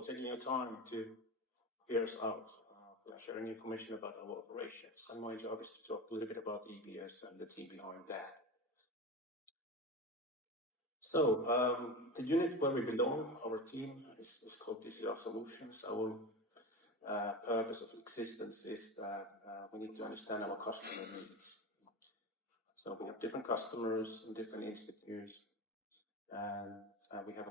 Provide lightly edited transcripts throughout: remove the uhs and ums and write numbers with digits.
for taking your time to hear us out. We are sharing information about our operations, and my job is to talk a little bit about EBS and the team behind that. So, the unit where we belong, our team, is called Digital Solutions. Our purpose of existence is that we need to understand our customer needs. So we have different customers in different institutes, and we have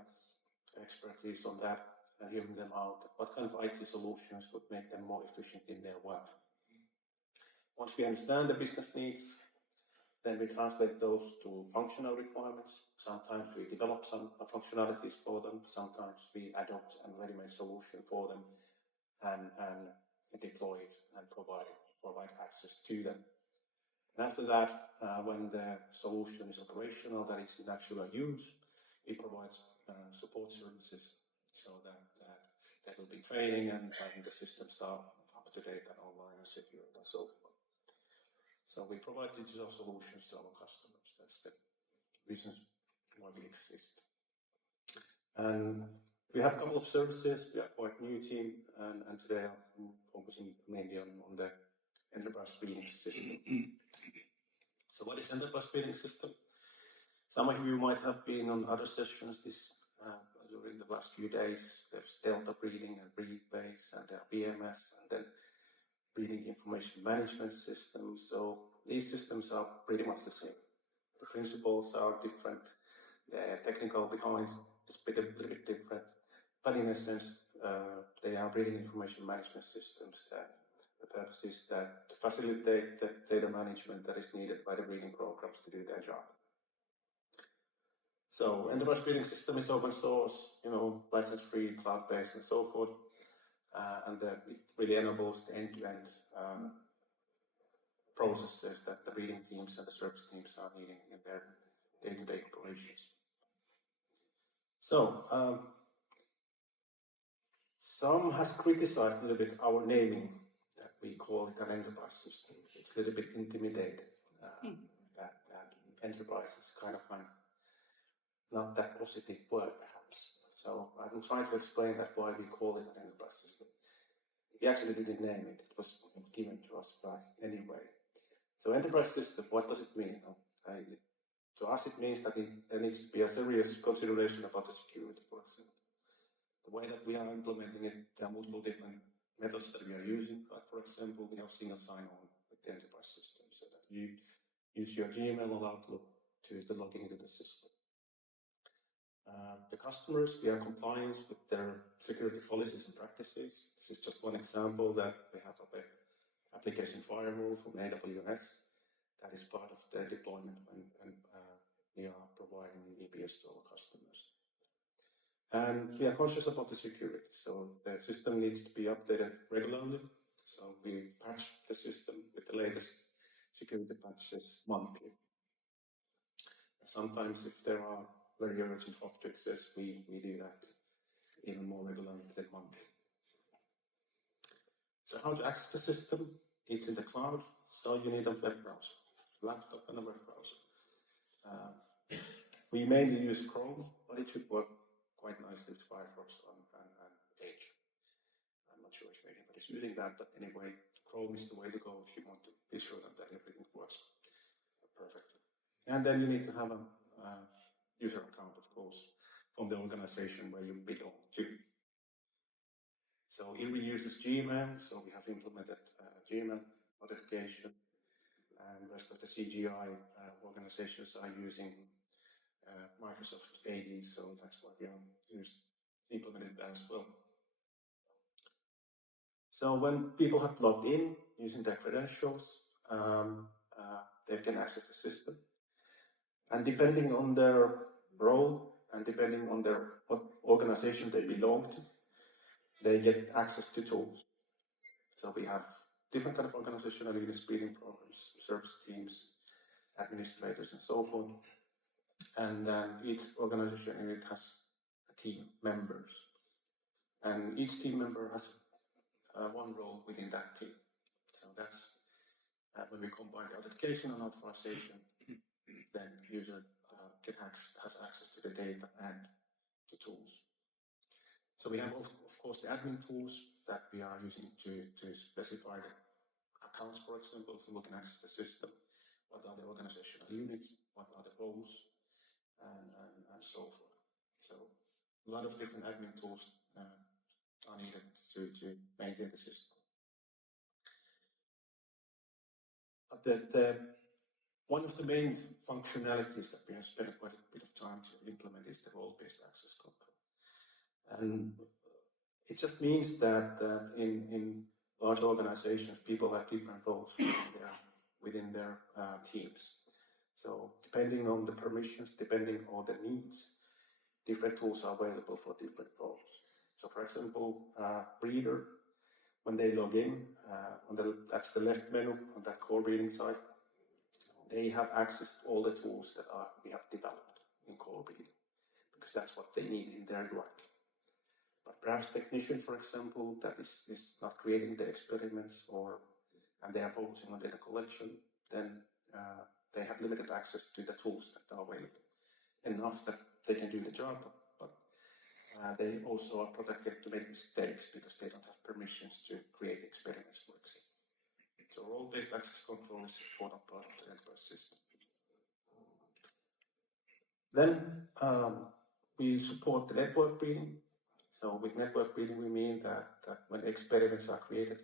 expertise on that and hearing them out. What kind of IT solutions would make them more efficient in their work? Once we understand the business needs, then we translate those to functional requirements. Sometimes we develop some functionalities for them. Sometimes we adopt a ready-made solution for them and deploy it and provide access to them. And after that, when the solution is operational, that is in actual use, it provides support services so that there will be training and the systems are up to date and online and secure and so forth. So we provide digital solutions to our customers. That's the reason why we exist. And we have a couple of services. We are quite a new team, and today I'm focusing mainly on the enterprise billing system. So what is enterprise billing system? Some of you might have been on other sessions during the last few days. There's Delta Breeding and Breedbase, and there are BMS, and then Breeding Information Management Systems. So these systems are pretty much the same. The principles are different. The technical behind is a little bit different. But in essence, they are breeding information management systems. The purpose is that to facilitate the data management that is needed by the breeding programs to do their job. So enterprise breeding system is open source, license-free, cloud-based, and so forth. And it really enables the end-to-end processes that the breeding teams and the service teams are needing in their day-to-day operations. So, some has criticized a little bit our naming, that we call it an enterprise system. It's a little bit intimidating. That enterprise is kind of not that positive word, perhaps. So I'm trying to explain that why we call it an enterprise system. We actually didn't name it. It was given to us by anyway. So enterprise system, what does it mean? To us, it means that there needs to be a serious consideration about the security, for example. The way that we are implementing it, there are multiple different methods that we are using. For example, we have single sign-on with the enterprise system, so that you use your Gmail or Outlook to log into the system. The customers, we are compliant with their security policies and practices. This is just one example that we have an application firewall from AWS that is part of their deployment when we are providing EBS to our customers. And we are conscious about the security, so the system needs to be updated regularly. So we patch the system with the latest security patches monthly. Sometimes if there are very urgent hot fixes, we do that even more regularly than monthly. So how to access the system? It's in the cloud, so you need a web browser, laptop and a web browser. We mainly use Chrome, but it should work quite nicely with Firefox and Edge. I'm not sure if anybody's using that, but anyway, Chrome is the way to go if you want to be sure that everything works perfectly. And then you need to have a user account, of course, from the organization where you belong to. So here we use this Gmail, so we have implemented Gmail notification, and the rest of the CGI organizations are using Microsoft AD, so that's why we are implemented that as well. So when people have logged in using their credentials, they can access the system. And depending on their role and depending on what organization they belong to, they get access to tools. So we have different kind of organizational units, breeding programs, service teams, administrators, and so forth. And each organization unit has team members. And each team member has one role within that team. So that's when we combine the authentication and authorization, then the user has access to the data and the tools. So we have, of course, the admin tools that we are using to specify the accounts, for example, so we can access the system. What are the organizational units? What are the roles? And so forth. So a lot of different admin tools are needed to maintain the system. But one of the main functionalities that we have spent quite a bit of time to implement is the role-based access control. And it just means that in large organizations, people have different roles within their teams. So depending on the permissions, depending on the needs, different tools are available for different roles. So for example, reader, when they log in, that's the left menu on that core reading side, they have access to all the tools that we have developed in core reading, because that's what they need in their work. But perhaps technician, for example, that is not creating the experiments and they are focusing on data collection, then they have limited access to the tools that are available. Enough that they can do the job, but they also are protected to make mistakes because they don't have permissions to create experiments, for example. So role-based access control is an important part of the enterprise system. Then we support the network reading. So with network reading, we mean that when experiments are created,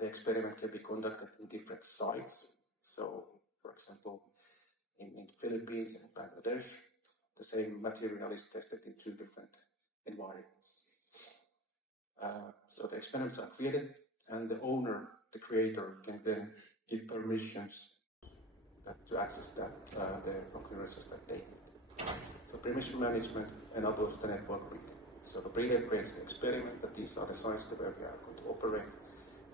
the experiment can be conducted in different sites. So, for example, in the Philippines and Bangladesh, the same material is tested in 2 different environments. So the experiments are created, and the owner, the creator, can then give permissions to access the occurrences that they need. So permission management enables the network reading. So the breeder creates the experiment that these are the sites where we are going to operate,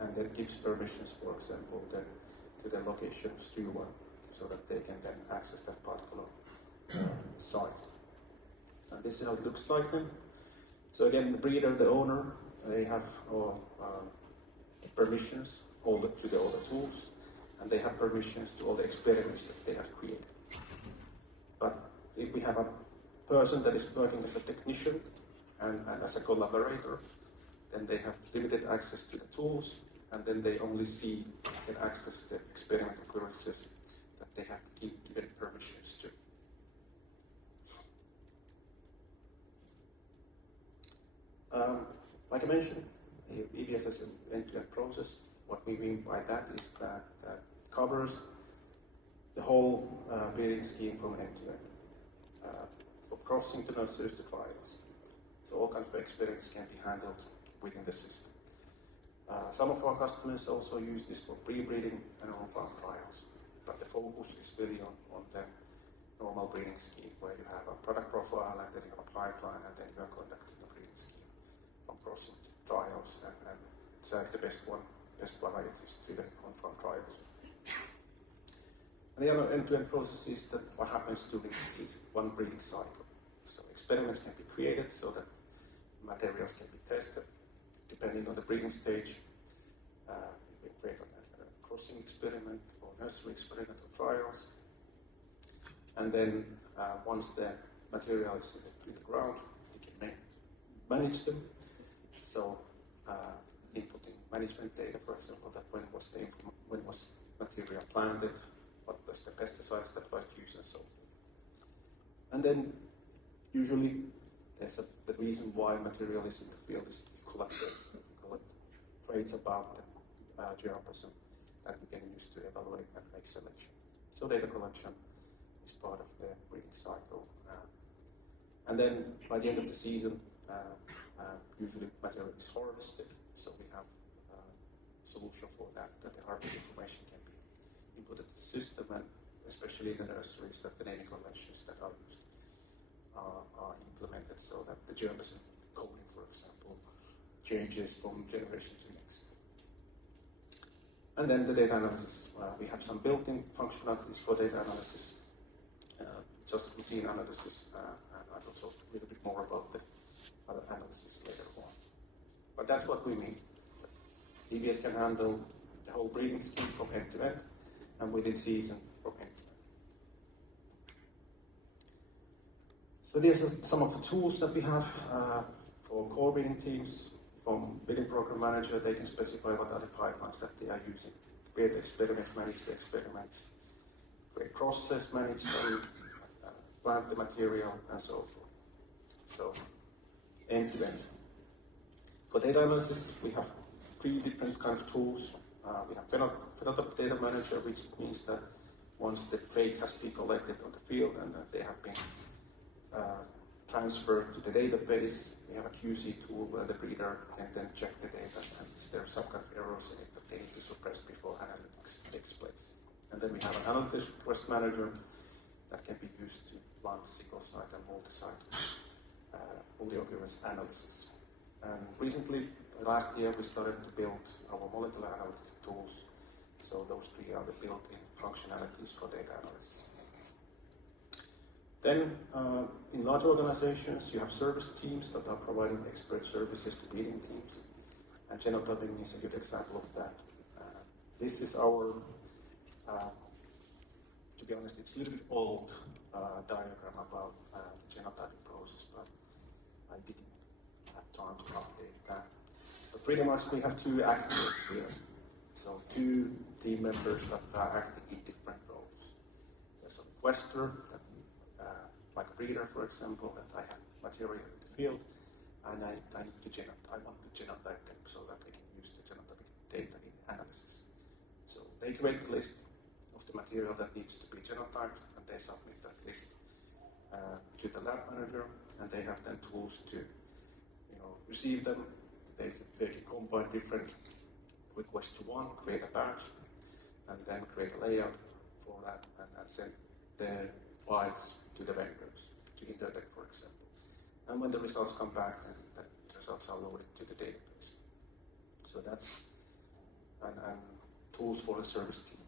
and then gives permissions, for example, to the location steward, so that they can then access that particular site. And this is how it looks like then. So again, the breeder, the owner, they have all permissions to all the tools, and they have permissions to all the experiments that they have created. But if we have a person that is working as a technician and as a collaborator, then they have limited access to the tools, and then they only can access the experiment occurrences that they have given permissions to. Like I mentioned, EBS is an end-to-end process. What we mean by that is that it covers the whole breeding scheme from end to end, from crossing to nurseries to trials. So all kinds of experiments can be handled within the system. Some of our customers also use this for pre-breeding and on-farm trials, but the focus is really on the normal breeding scheme, where you have a product profile, and then you have a pipeline, and then you are conducting a breeding scheme from crossing to trials and select the best varieties to the on-farm trials. And the other end-to-end process is that what happens during the season, one breeding cycle. So experiments can be created so that materials can be tested. Depending on the breeding stage, you can create a crossing experiment or nursery experiment or trials. And then once the material is in the ground, you can manage them. So inputting management data, for example, that when was material planted, what was the pesticides that were used, and so forth. And then usually the reason why material is in the field is to collect traits about the germplasm that we can use to evaluate and make selection. So data collection is part of the breeding cycle. And then by the end of the season, usually material is harvested. So we have a solution for that the harvest information can be inputted to the system, and especially in the nurseries, that the naming conventions that are used are implemented so that the germplasm coding, for example, changes from generation to next. And then the data analysis. We have some built-in functionalities for data analysis, just routine analysis, and I'll talk a little bit more about the other analysis later on. But that's what we mean. EBS can handle the whole breeding scheme from end to end, and within season from end to end. So these are some of the tools that we have for core billing teams. From billing program manager, they can specify what are the pipelines that they are using. Create experiment, manage the experiments, create process, manage them, plant the material, and so forth. So end to end. For data analysis, we have 3 different kinds of tools. We have phenotype data manager, which means that once the data has been collected on the field and they have been transferred to the database, we have a QC tool where the breeder can then check the data and is there some kind of errors in it that they need to suppress before analytics takes place. And then we have an analytics request manager that can be used to run single site and multi-site multi-occurrence analysis. And recently, last year, we started to build our molecular analytics tools. So those 3 are the built-in functionalities for data analysis. Then, in large organizations, you have service teams that are providing expert services to billing teams. And genotyping is a good example of that. This is our, to be honest, it's a little bit old diagram about the genotyping process, but I didn't have time to update that. But pretty much we have 2 actors here. So 2 team members that are acting in different roles. There's a requester, like a breeder, for example, that I have material in the field, and I need to genotype. I want to genotype them so that they can use the genotypic data in analysis. So they create a list of the material that needs to be genotyped, and they submit that list to the lab manager, and they have then tools to, receive them. They can combine different requests to one, create a batch, and then create a layout for that, and send the files to the vendors, to Intertech, for example. And when the results come back, then the results are loaded to the database. So that's and tools for the service team.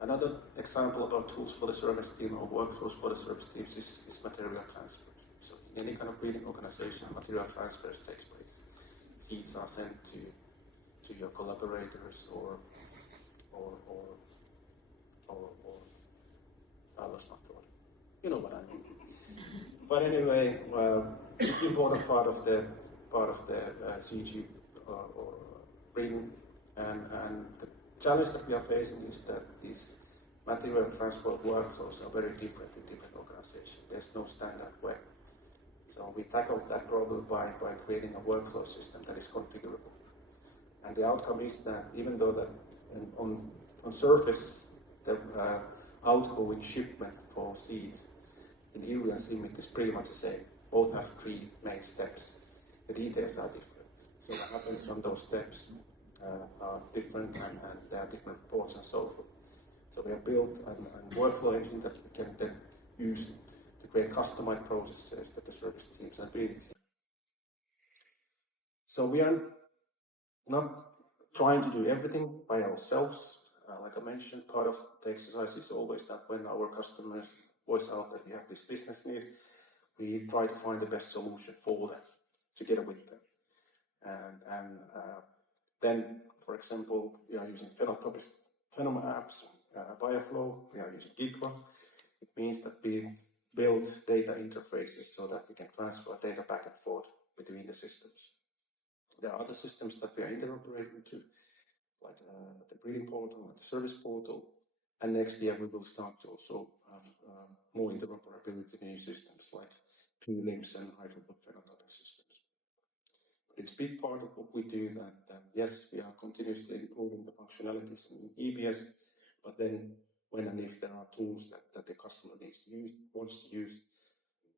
Another example about tools for the service team or workflows for the service teams is material transfer. So in any kind of billing organization, material transfers takes place. Seeds are sent to your collaborators or I lost my thought. You know what I mean. But anyway, it's an important part of the CG or billing, and the challenge that we are facing is that these material transport workflows are very different in different organizations. There's no standard way. So we tackled that problem by creating a workflow system that is configurable. And the outcome is that even though that on surface the outgoing shipment for seeds in EBS and CIMMYT is pretty much the same. Both have 3 main steps. The details are different. So what happens on those steps are different, and there are different reports and so forth. So we have built a workflow engine that we can then use to create customized processes that the service teams are building. So we are not trying to do everything by ourselves. Like I mentioned, part of the exercise is always that when our customers voice out that we have this business need, we try to find the best solution for them, together with them. And then, for example, we are using Phenom apps, Bioflow, we are using Gigwa. It means that we build data interfaces so that we can transfer data back and forth between the systems. There are other systems that we are interoperating to, like the breeding portal and the service portal. And next year we will start to also have more interoperability in new systems like P-LIMS and hydropoid phenotyping systems. But it's a big part of what we do that yes, we are continuously improving the functionalities in EBS, but then when and if there are tools that the customer wants to use,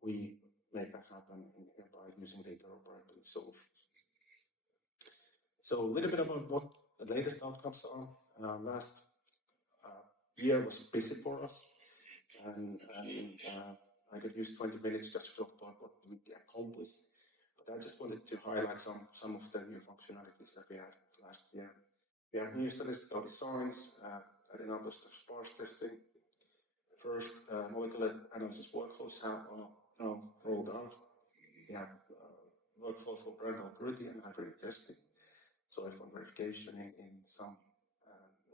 we make that happen by using the interoperability solutions. So a little bit about what the latest outcomes are. Last year was busy for us, and I could use 20 minutes just to talk about what we accomplished. But I just wanted to highlight some of the new functionalities that we had last year. We have new statistical designs, numbers of sparse testing. First, molecular analysis workflows are now rolled out. We have workflows for parental purity and hybrid testing. So F1 verification in some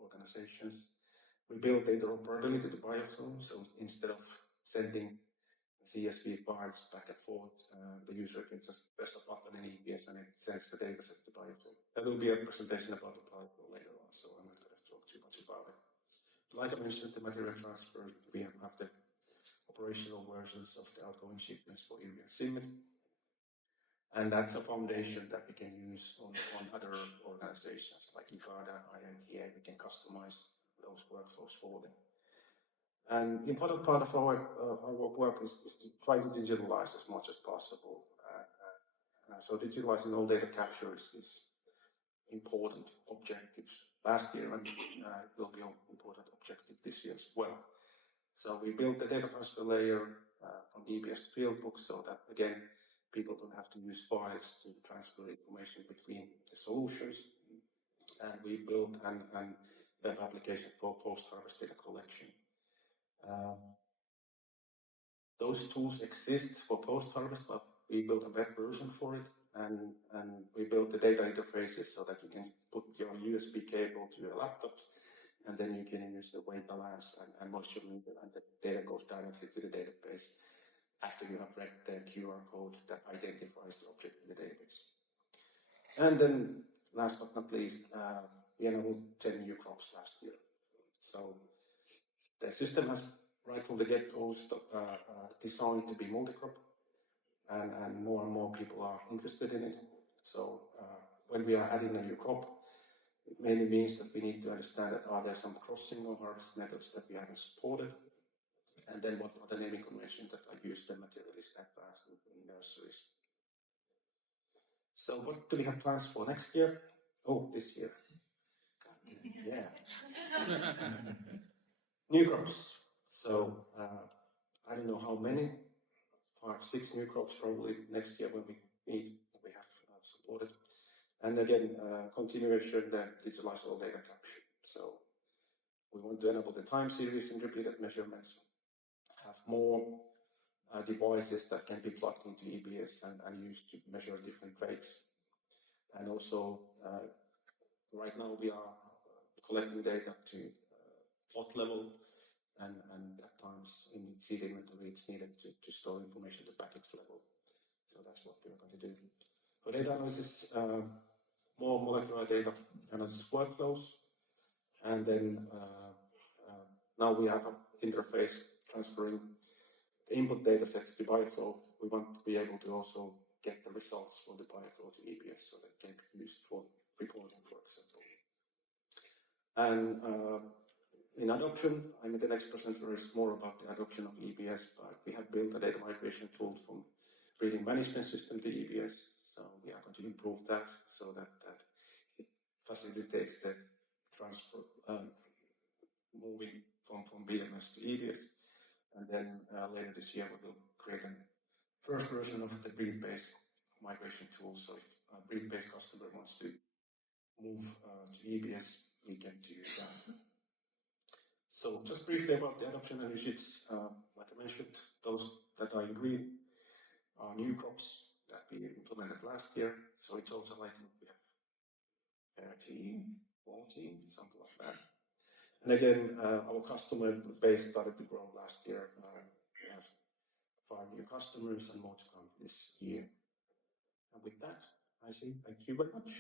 organizations. We built interoperability to Bioflow, so instead of sending CSV files back and forth. The user can just press a button in EBS and it sends the data set to Bioflow. There will be a presentation about the Bioflow later on, so I'm not going to talk too much about it. Like I mentioned, the material transfer, we have the operational versions of the outgoing shipments for EBS CIMMYT. And that's a foundation that we can use on other organizations like ICADA, IITA. We can customize those workflows for them. And important part of our work is to try to digitalize as much as possible. So digitalizing all data capture is important objectives last year, and it will be an important objective this year as well. So we built the data transfer layer on EBS Fieldbook so that, again, people don't have to use files to transfer information between the solutions. And we built an web application for post-harvest data collection. Those tools exist for post-harvest, but we built a web version for it, and we built the data interfaces so that you can put your USB cable to your laptop, and then you can use the weight balance and moisture meter, and the data goes directly to the database after you have read the QR code that identifies the object in the database. And then, last but not least, we enabled 10 new crops last year. So the system has right from the get-go designed to be multi-crop, and more people are interested in it. So when we are adding a new crop, it mainly means that we need to understand that are there some crossing or harvest methods that we haven't supported, and then what are the naming conventions that are used in materially advanced in nurseries. So what do we have plans for next year? Oh, this year. Yeah. New crops. So I don't know how many, 5, 6 new crops probably next year when we meet, we have supported. And again, continuation then digitalize all data capture. So we want to enable the time series and repeated measurements, have more devices that can be plugged into EBS and used to measure different rates. And also, right now we are collecting data to plot level, and at times in seed inventory it's needed to store information to package level. So that's what we're going to do. For data analysis, more molecular data analysis workflows, and then now we have an interface transferring the input data sets to Bioflow. We want to be able to also get the results from the Bioflow to EBS so that can be used for reporting, for example. And in adoption, the next presenter is more about the adoption of EBS, but we have built a data migration tool from reading management system to EBS. So we are going to improve that so that it facilitates the transfer, moving from BMS to EBS. And then later this year, we will create a first version of the breed-based migration tool. So if a breed-based customer wants to move to EBS, we can do that. So just briefly about the adoption and usage, like I mentioned, those that are in green are new crops that we implemented last year. So in total, I think we have 13, 14, something like that. And again, our customer base started to grow last year. We have 5 new customers and more to come this year. And with that, I say thank you very much.